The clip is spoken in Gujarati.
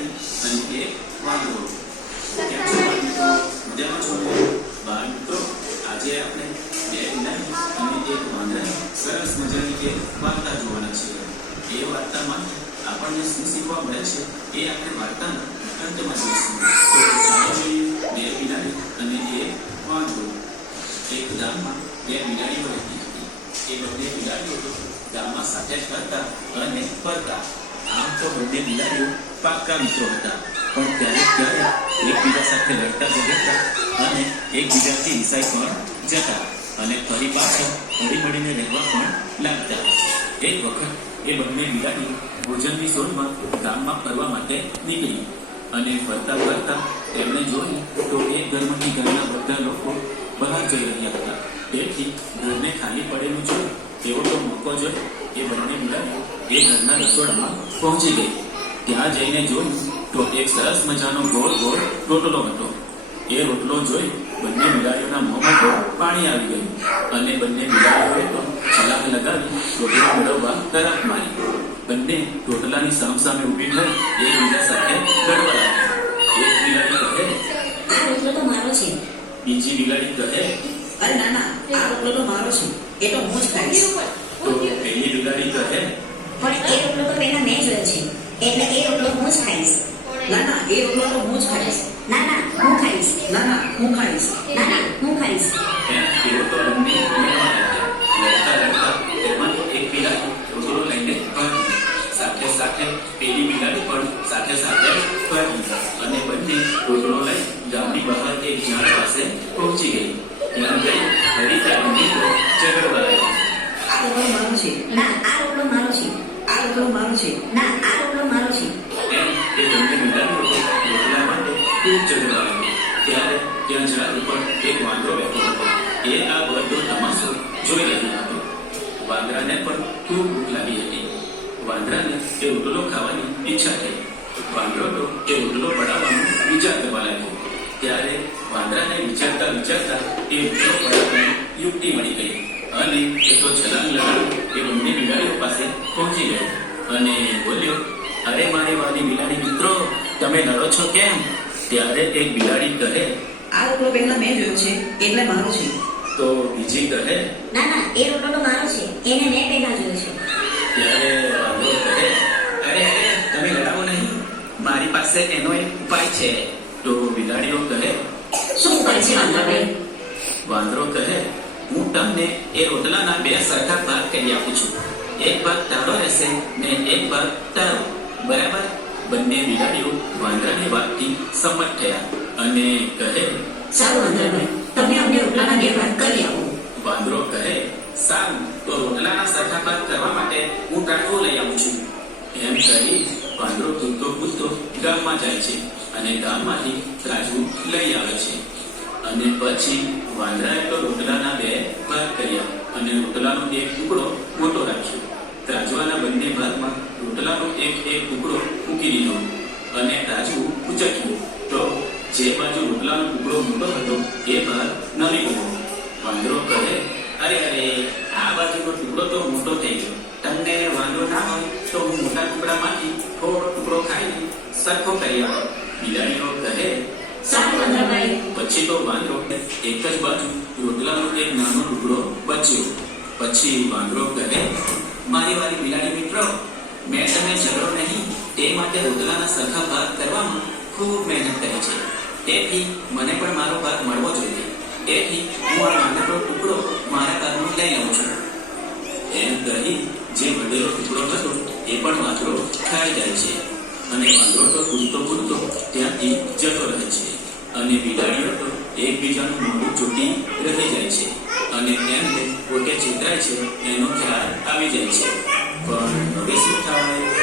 બિલાડી અને એક વાંદરો. કેમ છો મિત્રો? મજામાં છો ને? બાળ મિત્રો, આજે આપણે બે બિલાડી અને એક વાંદરાની સરસ મજાની એક વાર્તા જોવાના છીએ. એ વાર્તામાં આપણને શું શીખવા મળે છે એ આપણે વાર્તાના અંતમાં જોઈશું. તો ચાલો જોઈએ. બે બિલાડી અને એક વાંદરો. એક ગામમાં બે બિલાડીઓ રહેતી હતી. એ બંને બિલાડીઓ તો ગામમાં સાથે જ ફરતા અને ફરતા. આમ તો બંને બિલાડીઓ પાક્કા મિત્રો હતા, પણ ક્યારેક એકબીજા સાથે લડતા ઝઘડતા અને એકબીજાથી રિસાઈ પણ જતા અને ફરી પાછા હળી મળીને રહેવા પણ લાગતા. એક વખત એ બંને બિલાડીઓ ભોજનની શોધમાં ગામમાં ફરવા માટે નીકળી અને ફરતા ફરતા તેમને જોયું તો એક ઘરમાંથી ઘરના બધા લોકો બહાર જઈ રહ્યા હતા. તેથી ઘરને ખાલી પડેલું જોયું તેવો તો મોકો જોઈ એ બંને બિલાડીઓ એ ઘરના રસોડામાં પહોંચી ગઈ. ત્યાં જઈને જોયું તો એક સરસ મજાનો ગોળ ગોળ રોટલો હતો. એ રોટલો જોઈ બંને બિલાડીઓના મોંમાં તો પાણી આવી ગયું અને બંને બિલાડીઓએ તો છલાંગ લગાવી રોટલો મેળવવા તરફ મારી. બંને રોટલાની સામસામે ઊભી થઈ એકબીજા સાથે લડવા લાગી. એક બિલાડી કહે, આ રોટલો તો મારો છે. બીજી બિલાડી કહે, અરે ના ના, આ રોટલો તો મારો છે, એ તો હું જ ખાઈશ. તો પેલી બિલાડી કહે, પણ એ રોટલો તો પહેલા મેં જોયો છે, એટલે એ રોટલો હું જ ખાઈશ. ના ના, એ રોટલો તો હું જ ખાઈશ. ના ના, હું ખાઈશ. ના ના, હું ખાઈશ. ના ના, હું ખાઈશ. એમ તેઓ તો બંને લડવા લાગ્યા. લડતા લડતા તેમાંથી એક બિલાડી રોટલો લઈને ભાગી. સાથે સાથે પેલી બિલાડી પણ સાથે સાથે ભાગી અને બંને રોટલો લઈ ગામની બહાર એક ઝાડ પાસે પહોંચી ગઈ. ત્યાં જઈ ફરીથી બંને ઝઘડવા લાગી. આ રોટલો મારો છે. ના, આ રોટલો મારો છે. આ રોટલો મારો છે. ના, આ રોટલો મારો છે. એમ તે બંને બિલાડીઓ રોટલા માટે ખૂબ ઝઘડવા લાગી. ત્યારે ત્યાં ઝાડ ઉપર એક વાંદરો બેઠો હતો. એ આ બધો તમાશો જોઈ રહ્યો હતો. વાંદરાને પણ ખૂબ ભૂખ લાગી હતી. વાંદરાને એ રોટલો ખાવાની ઈચ્છા થઈ. વાંદરો તો એ રોટલો પડાવવાનો વિચાર કરવા લાગ્યો. ત્યારે વાંદરાને વિચારતા વિચારતા એ રોટલો પડાવવાની યુક્તિ મળી ગઈ અને એ તો છલાંગ લગાડી એ બંને બિલાડીઓ પાસે પહોંચી ગયો અને બોલ્યો, અરે મારી વાલી બિલાડી મિત્રો, તમે લડો છો કેમ? ત્યારે એક બિલાડી કહે, આ રોટલો પહેલા મેં જોયો છે, એટલે મારો છે. તો બીજી કહે, ના ના, એ રોટલો તો મારો છે, એને મેં પહેલા જોયો છે. ત્યારે વાંદરો કહે, અરે અરે તમે લડાવો નહીં, મારી પાસે એનો એક ઉપાય છે. તો બિલાડીઓ કહે, શું કરે છે વાંદરાભાઈ? વાંદરો કહે, હું તમને એ રોટલાના બે સરખા ભાગ કરી આપું છું. એક ભાગ તારો રહેશે ને એક ભાગ તારો, બરાબર? બંને બિલાડીઓ વાંદરાની વાતથી સંમત થયા અને કહે, સારું વાંદરાભાઈ, તમે અમને રોટલાના બે ભાગ કરી આપો. વાંદરો કહે, સારું, તો રોટલાના સરખા ભાગ કરવા માટે હું ટાંકો લઈ આવું છું. એમ કહી વાંદરો કૂદતો કૂદતો ગામમાં જાય છે અને ગામમાંથી ત્રાજવું લઈ આવે છે. અને પછી વાંદરાએ તો રોટલાના બે ભાગ કર્યા અને રોટલાનો એક ટુકડો મોટો રાખ્યો. ત્રાજવાના બંને ભાગમાં રોટલાનો એક એક ટુકડો મૂકી દીધો અને ત્રાજવું ઉચક્યું તો જે બાજુ રોટલાનો ટુકડો મોટો હતો એ ભાગ નમી ગયો. વાંદરો કહે, અરે અરે, આ બાજુનો ટુકડો તો મોટો થઈ ગયો. તમને વાંદરો ના હોય તો હું મોટા ટુકડામાંથી થોડો ટુકડો ખાઈ સરખો કરી આપો. બિલાડીઓ કહે, સારું વાંદરાભાઈ. પછી તો વાંદરો એક જ બાજુ રોટલાનો એક નાનો ટુકડો બચ્યો. પછી વાંદરો કહે, મારી વાળી બિલાડી મિત્રો, મેં તમે ઝઘડો નહીં તે માટે રોટલાના સરખા ભાગ કરવામાં ખૂબ મહેનત કરી છે. તેથી મને પણ મારો ભાગ મળવો જોઈએ. તેથી હું આ નાનકડો ટુકડો મારા ભાગનો લઈ આવું છું. એમ કહી જે વધેલો ટુકડો હતો એ પણ વાંદરો ખાઈ જાય છે અને વાંદરો તો કૂદતો કૂદતો ત્યાંથી જતો રહે છે અને બિલાડીઓ તો એકબીજાનું મોઢું ચૂંટી રહી જાય છે અને તેમને પોતે છેતરાય છે એનો ખ્યાલ આવી જાય છે. પણ હવે શું થાય?